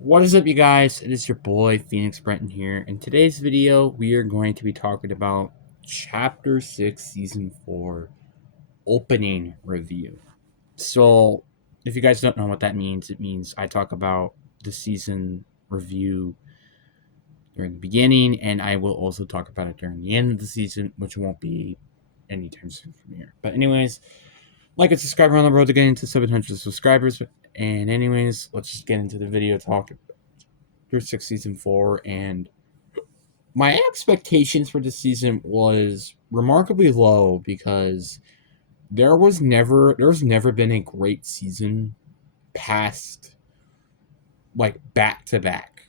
What is up, you guys? It is your boy Phoenix Brenton here. In today's video, we are going to be talking about Chapter 6, Season 4 opening review. So, if you guys don't know what that means, it means I talk about the season review during the beginning, and I will also talk about it during the end of the season, which won't be anytime soon from here. But, anyways, like and subscribe. We're on the road to getting to 700 subscribers. And, anyways, let's just get into the video talk through 6 season 4, and my expectations for this season was remarkably low because there's never been a great season past like back to back.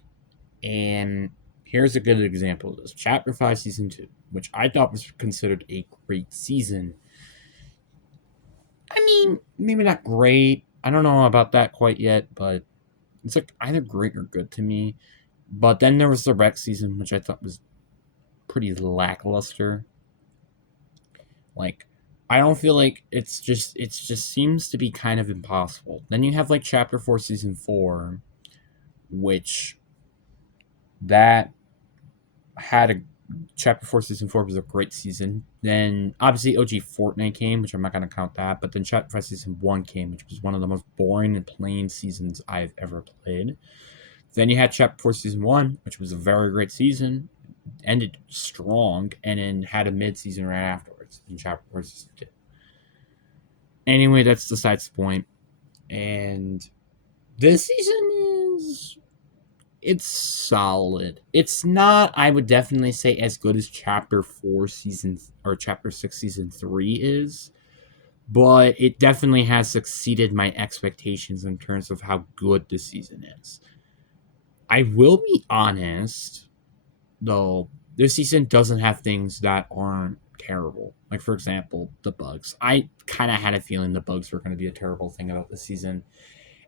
And here's a good example of this. Chapter 5 season 2, which I thought was considered a great season. I mean, maybe not great. I don't know about that quite yet, but it's like either great or good to me. But then there was the Rex season, which I thought was pretty lackluster. Like, I don't feel like it just seems to be kind of impossible. Then you have like Chapter 4 season 4, which that had a Chapter 4 season 4 was a great season. Then obviously OG Fortnite came, which I'm not going to count that, but then Chapter 5 season 1 came, which was one of the most boring and plain seasons I've ever played. Then you had Chapter 4 season 1, which was a very great season, ended strong, and then had a mid season right afterwards in Chapter 4 season 2. Anyway, that's besides the point. And this season it's solid. It's not, I would definitely say, as good as Chapter 4 season or Chapter 6 season 3 is, but it definitely has exceeded my expectations in terms of how good this season is. I will be honest, though, this season doesn't have things that aren't terrible. Like, for example, the bugs. I kind of had a feeling the bugs were going to be a terrible thing about this season.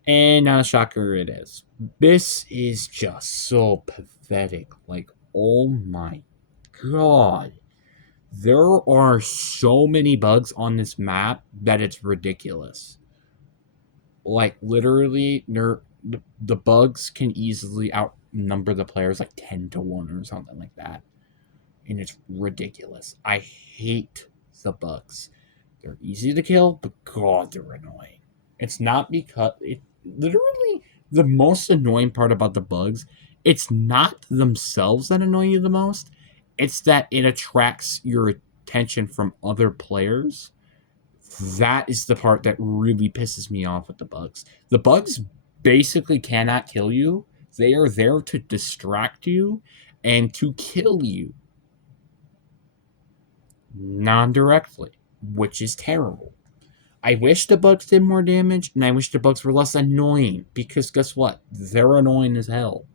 And not a shocker, it is. This is just so pathetic. Like, oh my god. There are so many bugs on this map that it's ridiculous. Like, literally, the bugs can easily outnumber the players like 10 to 1 or something like that. And it's ridiculous. I hate the bugs. They're easy to kill, but god, they're annoying. It's not because it literally the most annoying part about the bugs, it's not themselves that annoy you the most. It's that it attracts your attention from other players. That is the part that really pisses me off with the bugs. The bugs basically cannot kill you. They are there to distract you and to kill you non-directly, which is terrible. I wish the bugs did more damage, and I wish the bugs were less annoying, because guess what? They're annoying as hell.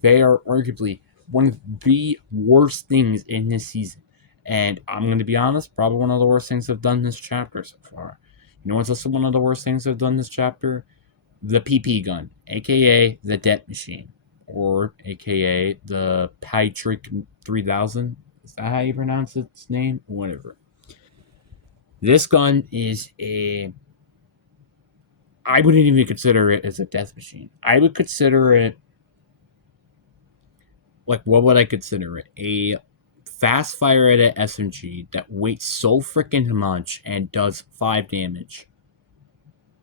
They are arguably one of the worst things in this season. And I'm going to be honest, probably one of the worst things I've done this chapter so far. You know what's also one of the worst things I've done this chapter? The PP gun, aka the death machine, or aka the Patrick 3000. Is that how you pronounce its name? Whatever. This gun is a. I wouldn't even consider it as a death machine. I would consider it. Like, what would I consider it? A fast fire at an SMG that weighs so freaking much and does 5 damage.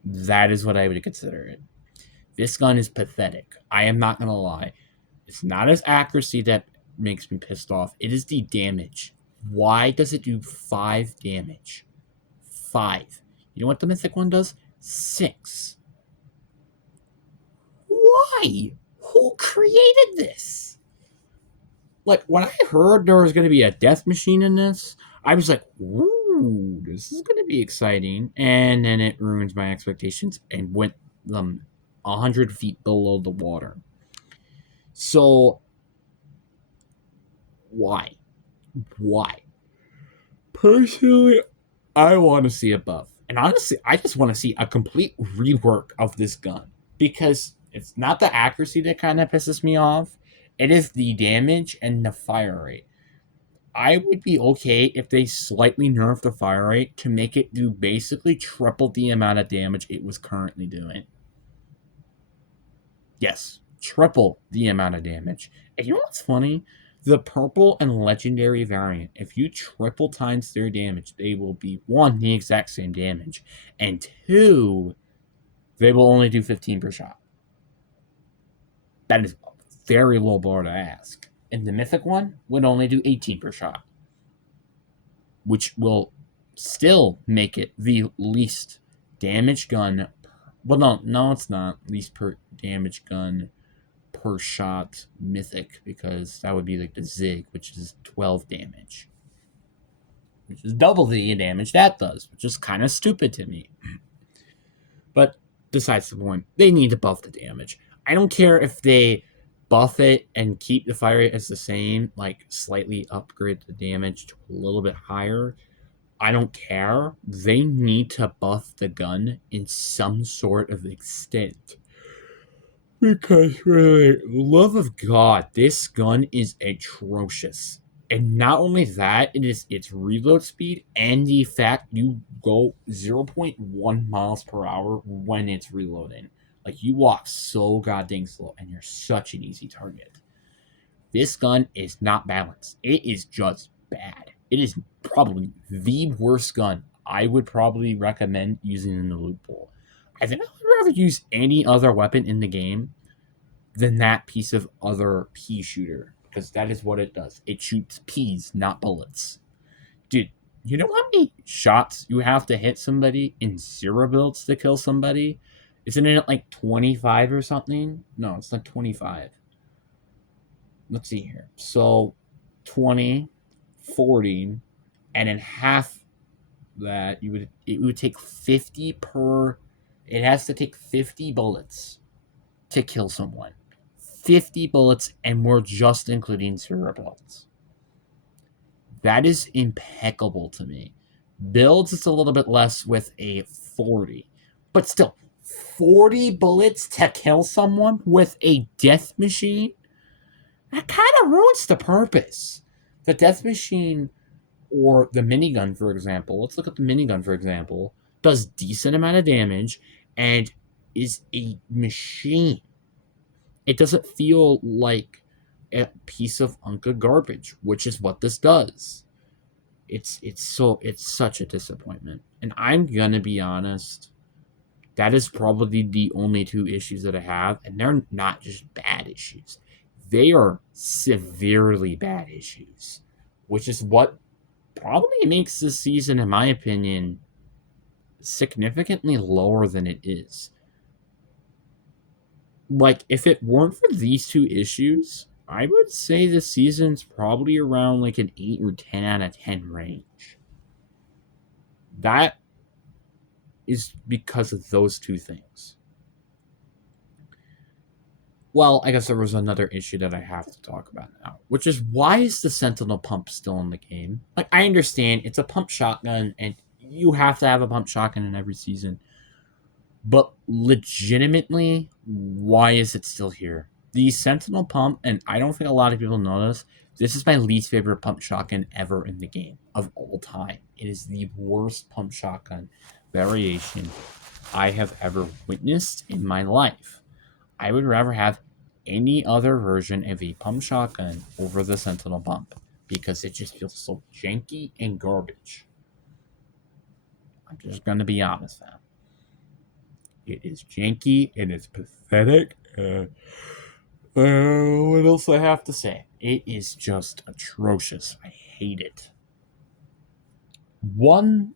That is what I would consider it. This gun is pathetic. I am not going to lie. It's not as accuracy that makes me pissed off. It is the damage. Why does it do 5 damage? 5. You know what the mythic one does? 6. Why? Who created this? Like, when I heard there was going to be a death machine in this, I was like, ooh, this is going to be exciting. And then it ruins my expectations and went them 100 feet below the water. So, why? Why? Personally, I want to see a buff. And honestly, I just want to see a complete rework of this gun. Because it's not the accuracy that kind of pisses me off. It is the damage and the fire rate. I would be okay if they slightly nerfed the fire rate to make it do basically triple the amount of damage it was currently doing. Yes, triple the amount of damage. And you know what's funny? The purple and legendary variant, if you triple times their damage, they will be one, the exact same damage, and two, they will only do 15 per shot. That is a very low bar to ask. And the mythic one would only do 18 per shot, which will still make it the least damage gun. Well, no, it's not least per damage gun per shot mythic, because that would be like the Zig, which is 12 damage, which is double the damage that does, which is kind of stupid to me. But besides the point, they need to buff the damage. I don't care if they buff it and keep the fire rate as the same, like slightly upgrade the damage to a little bit higher. I don't care. They need to buff the gun in some sort of extent. Because, really, love of God, this gun is atrocious. And not only that, it is its reload speed and the fact you go 0.1 miles per hour when it's reloading. Like, you walk so goddamn slow, and you're such an easy target. This gun is not balanced. It is just bad. It is probably the worst gun I would probably recommend using in the loot pool. I think I would rather use any other weapon in the game than that piece of other pea shooter, because that is what it does. It shoots peas, not bullets. Dude, you know how many shots you have to hit somebody in 0 builds to kill somebody? Isn't it like 25 or something? No, it's not 25. Let's see here. So 20, 40, and in half that it would take 50 per. It has to take 50 bullets to kill someone. 50 bullets, and we're just including 0 bullets. That is impeccable to me. Builds, it's a little bit less with a 40. But still, 40 bullets to kill someone with a death machine? That kind of ruins the purpose. The death machine, or the minigun, for example, let's look at the minigun, for example, does decent amount of damage and is a machine. It doesn't feel like a piece of Unca garbage, which is what this does. It's such a disappointment. And I'm gonna be honest, that is probably the only 2 issues that I have, and they're not just bad issues. They are severely bad issues, which is what probably makes this season, in my opinion, significantly lower than it is. Like, if it weren't for these 2 issues, I would say the season's probably around like an 8 or 10 out of 10 range. That is because of those 2 things. Well, I guess there was another issue that I have to talk about now, which is, why is the Sentinel pump still in the game? Like, I understand it's a pump shotgun, and you have to have a pump shotgun in every season. But legitimately, why is it still here? The Sentinel pump, and I don't think a lot of people know this is my least favorite pump shotgun ever in the game of all time. It is the worst pump shotgun variation I have ever witnessed in my life. I would rather have any other version of a pump shotgun over the Sentinel pump, because it just feels so janky and garbage. I'm just gonna be honest now. It is janky and it's pathetic. What else I have to say? It is just atrocious. I hate it. One,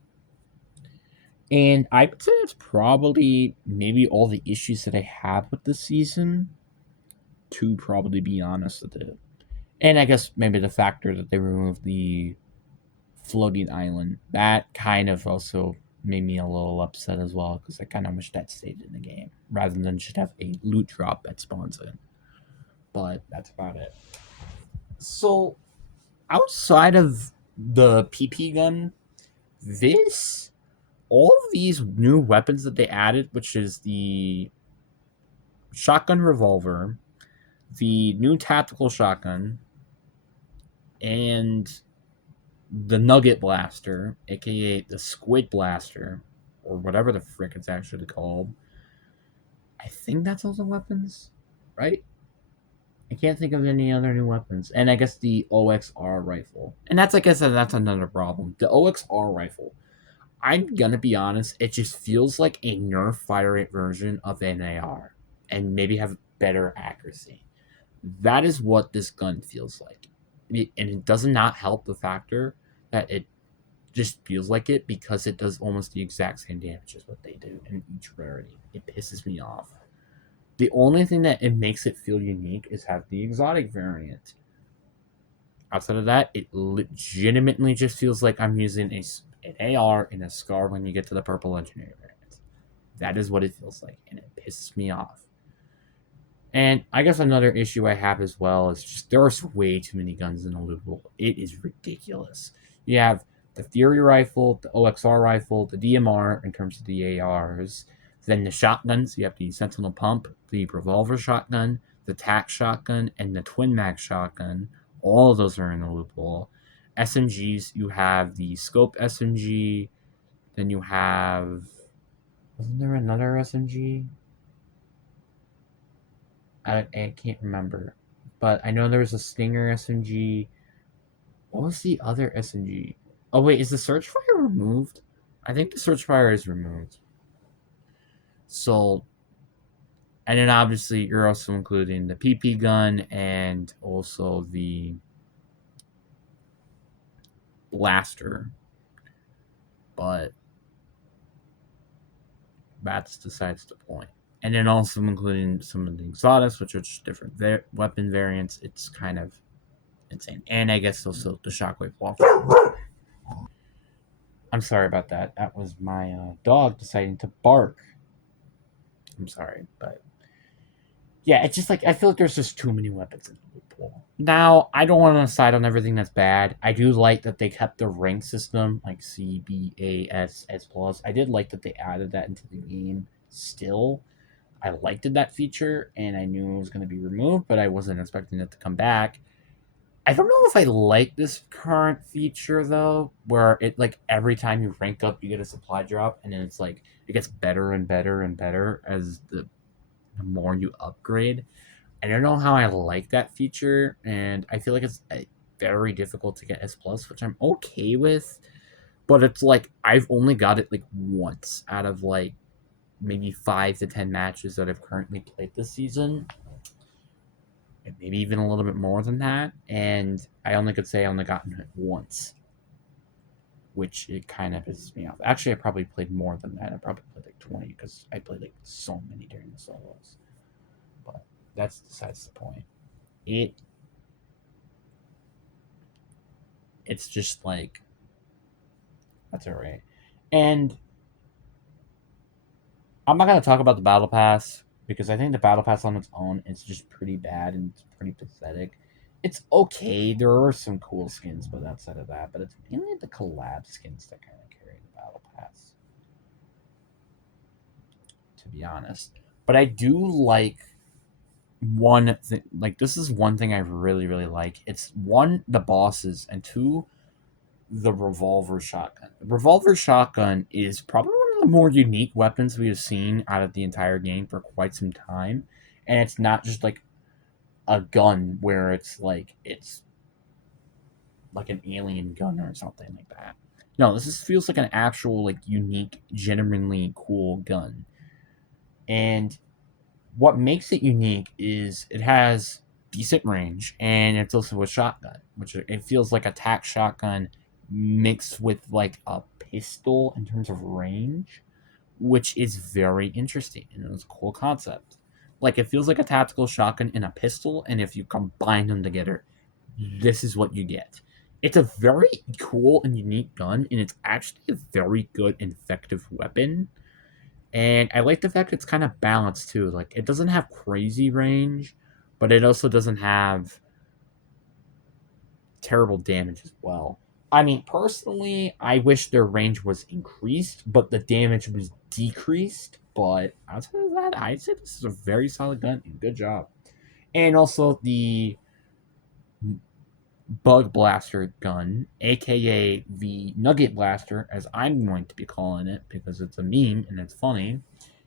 and I would say it's probably maybe all the issues that I have with the season, to probably be honest with it. And I guess maybe the factor that they removed the floating island, that kind of also made me a little upset as well, because I kind of wish that stayed in the game rather than just have a loot drop that spawns in. But that's about it. So, outside of the PP gun, all of these new weapons that they added, which is the shotgun revolver, the new tactical shotgun, and the Nugget Blaster, aka the Squid Blaster, or whatever the frick it's actually called. I think that's all the weapons, right? I can't think of any other new weapons. And I guess the OXR rifle. And that's, like I said, that's another problem. The OXR rifle. I'm gonna be honest, it just feels like a nerf fire rate version of an AR. And maybe have better accuracy. That is what this gun feels like. And it does not help the factor that it just feels like it because it does almost the exact same damage as what they do in each rarity. It pisses me off. The only thing that it makes it feel unique is have the exotic variant. Outside of that, it legitimately just feels like I'm using an AR and a SCAR when you get to the purple legendary variant. That is what it feels like, and it pisses me off. And I guess another issue I have as well is just there are way too many guns in the loot pool. It is ridiculous. You have the Fury rifle, the OXR rifle, the DMR in terms of the ARs, then the shotguns. You have the Sentinel Pump, the Revolver shotgun, the TAC shotgun, and the Twin Mag shotgun. All of those are in the loot pool. SMGs, you have the Scope SMG, then you have. Wasn't there another SMG? I can't remember, but I know there was a Stinger SMG. What was the other SMG? Oh wait, is the Searchfire removed? I think the Searchfire is removed. So, and then obviously you're also including the PP gun and also the blaster, but that's besides the point. And then also including some of the exotics, which are just different weapon variants. It's kind of insane. And I guess also the Shockwave Waffle. I'm sorry about that. That was my dog deciding to bark. I'm sorry, but yeah, it's just like I feel like there's just too many weapons in the loot pool. Now, I don't want to side on everything that's bad. I do like that they kept the rank system, like C, B, A, S, S plus. I did like that they added that into the game. Still, I liked that feature, and I knew it was going to be removed, but I wasn't expecting it to come back. I don't know if I like this current feature though, where it like every time you rank up, you get a supply drop, and then it's like it gets better and better and better as the more you upgrade. I don't know how I like that feature, and I feel like it's very difficult to get S plus, which I'm okay with. But it's like I've only got it like once out of like maybe 5 to 10 matches that I've currently played this season, and maybe even a little bit more than that. And I only could say I only gotten it once, which it kind of pisses me off. Actually, I probably played more than that. I probably played like 20 because I played like so many during the solos. But that's besides the point. It it's just like that's alright. And I'm not gonna talk about the battle pass because I think the battle pass on its own is just pretty bad and it's pretty pathetic. It's okay. There are some cool skins, but outside of that, but it's mainly the collab skins that kind of carry the battle pass, to be honest. But I do like one thing. Like this is one thing I really like. It's one the bosses and two the revolver shotgun. The revolver shotgun is probably one of the more unique weapons we have seen out of the entire game for quite some time. And it's not just like a gun where it's like an alien gun or something like that. No, feels like an actual like unique, genuinely cool gun. And what makes it unique is it has decent range and it's also a shotgun, which it feels like a tac shotgun mixed with like a pistol in terms of range, which is very interesting and it's a cool concept. Like it feels like a tactical shotgun and a pistol, and if you combine them together, this is what you get. It's a very cool and unique gun, and it's actually a very good and effective weapon. And I like the fact it's kind of balanced too. Like it doesn't have crazy range, but it also doesn't have terrible damage as well. I mean, personally, I wish their range was increased, but the damage was decreased. But outside of that, I'd say this is a very solid gun and good job. And also the Bug Blaster gun, aka the Nugget Blaster, as I'm going to be calling it because it's a meme and it's funny.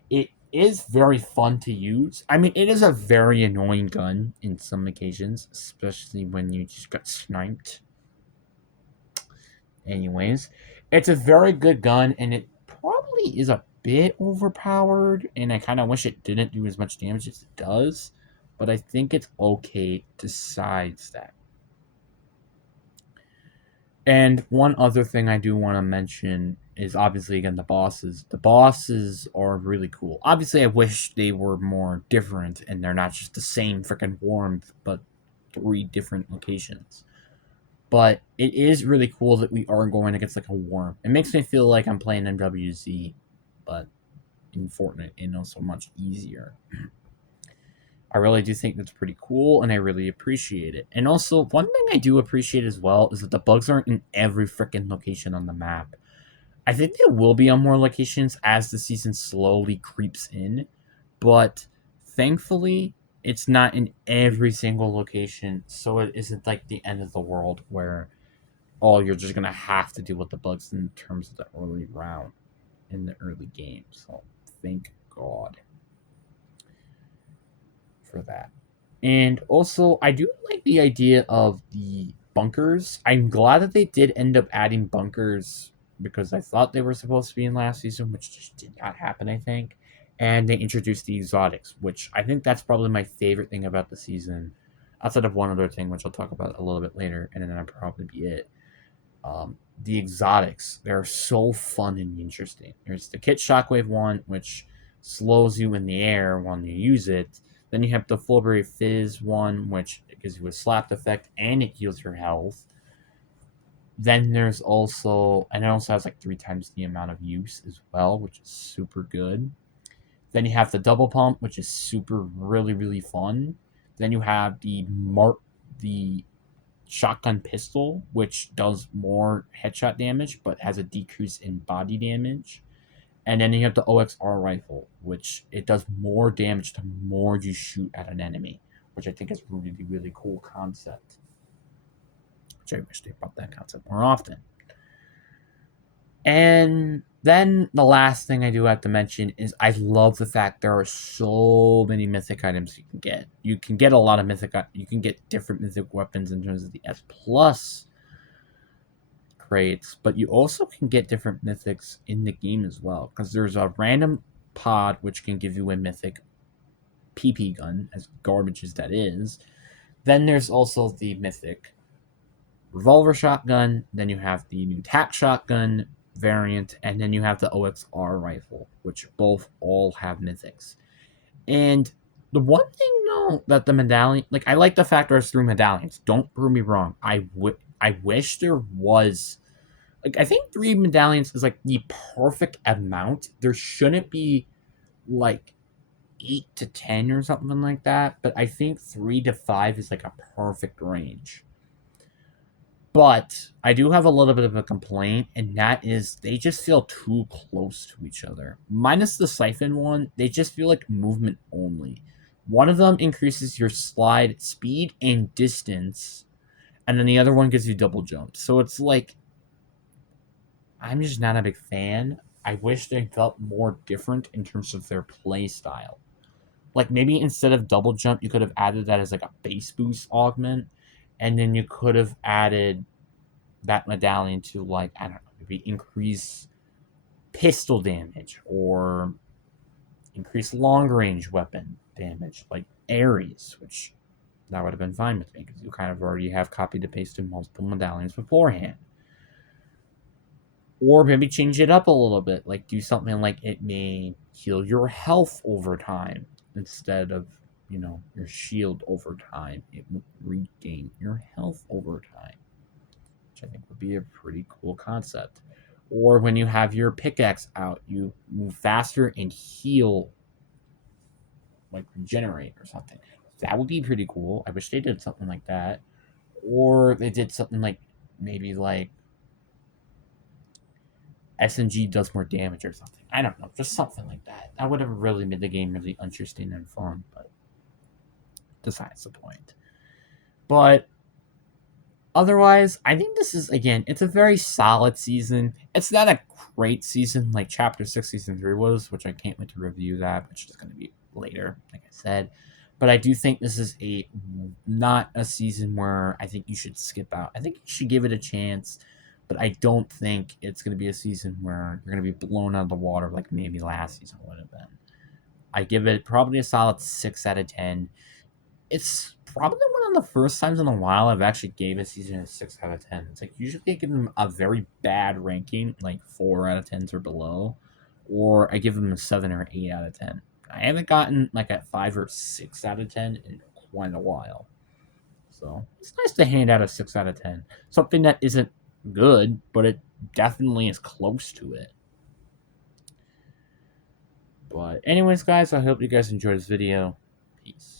It is very fun to use. I mean, it is a very annoying gun in some occasions, especially when you just got sniped. Anyways, it's a very good gun, and it probably is a bit overpowered, and I kind of wish it didn't do as much damage as it does, but I think it's okay besides that. And one other thing I do want to mention is obviously again the bosses. The bosses are really cool. Obviously, I wish they were more different and they're not just the same freaking warmth, but three different locations. But it is really cool that we are going against like a worm. It makes me feel like I'm playing MWZ, but in Fortnite, and also much easier. I really do think that's pretty cool, and I really appreciate it. And also, one thing I do appreciate as well is that the bugs aren't in every freaking location on the map. I think they will be on more locations as the season slowly creeps in, but thankfully, it's not in every single location, so it isn't like the end of the world where oh, you're just gonna have to deal with the bugs in terms of the early round in the early game. So thank God for that. And also, I do like the idea of the bunkers. I'm glad that they did end up adding bunkers because I thought they were supposed to be in last season, which just did not happen, I think. And they introduced the exotics, which I think that's probably my favorite thing about the season, outside of one other thing, which I'll talk about a little bit later, and then that'll probably be it. The exotics, they're so fun and interesting. There's the Kit Shockwave one, which slows you in the air when you use it. Then you have the Fullberry Fizz one, which gives you a slapped effect and it heals your health. Then there's also, and it also has like 3 times the amount of use as well, which is super good. Then you have the double pump, which is super really really fun. Then you have the shotgun pistol, which does more headshot damage but has a decrease in body damage. And then you have the OXR rifle, which it does more damage the more you shoot at an enemy, which I think is a really, really cool concept. Which I wish they brought that concept more often. And then the last thing I do have to mention is I love the fact there are so many mythic items you can get. You can get a lot of mythic. You can get different mythic weapons in terms of the S plus crates, but you also can get different mythics in the game as well. Because there's a random pod which can give you a mythic PP gun, as garbage as that is. Then there's also the mythic revolver shotgun. Then you have the new tac shotgun variant, and then you have the OXR rifle, which both all have mythics. And the one thing though that the medallion, like I like the fact there's 3 medallions. Don't prove me wrong. I wish there was, like I think 3 medallions is like the perfect amount. There shouldn't be like 8 to 10 or something like that, but I think 3 to 5 is like a perfect range. But I do have a little bit of a complaint, and that is they just feel too close to each other. Minus the siphon one, they just feel like movement only. One of them increases your slide speed and distance, and then the other one gives you double jump. So it's like I'm just not a big fan. I wish they felt more different in terms of their play style. Like maybe instead of double jump, you could have added that as like a base boost augment, and then you could have added that medallion to like I don't know, maybe increase pistol damage or increase long range weapon damage, like Ares, which that would have been fine with me because you kind of already have copied and pasted multiple medallions beforehand. Or maybe change it up a little bit, like do something like it may heal your health over time instead of, your shield over time. It will regain your health over time, which I think would be a pretty cool concept. Or when you have your pickaxe out, you move faster and heal, like regenerate or something. That would be pretty cool. I wish they did something like that. Or they did something like maybe like SNG does more damage or something. I don't know, just something like that. That would have really made the game really interesting and fun, but besides the point. But otherwise, I think this is, again, it's a very solid season. It's not a great season like Chapter 6 Season 3 was, which I can't wait to review that, which is going to be later, like I said. But I do think this is not a season where I think you should skip out. I think you should give it a chance, but I don't think it's going to be a season where you're going to be blown out of the water like maybe last season would have been. I give it probably a solid 6 out of 10. It's probably one of the first times in a while I've actually gave a season a 6 out of 10. It's like usually I give them a very bad ranking, like 4 out of 10s or below, or I give them a 7 or 8 out of 10. I haven't gotten like a 5 or 6 out of 10 in quite a while. So it's nice to hand out a 6 out of 10. Something that isn't good, but it definitely is close to it. But anyways, guys, I hope you guys enjoyed this video. Peace.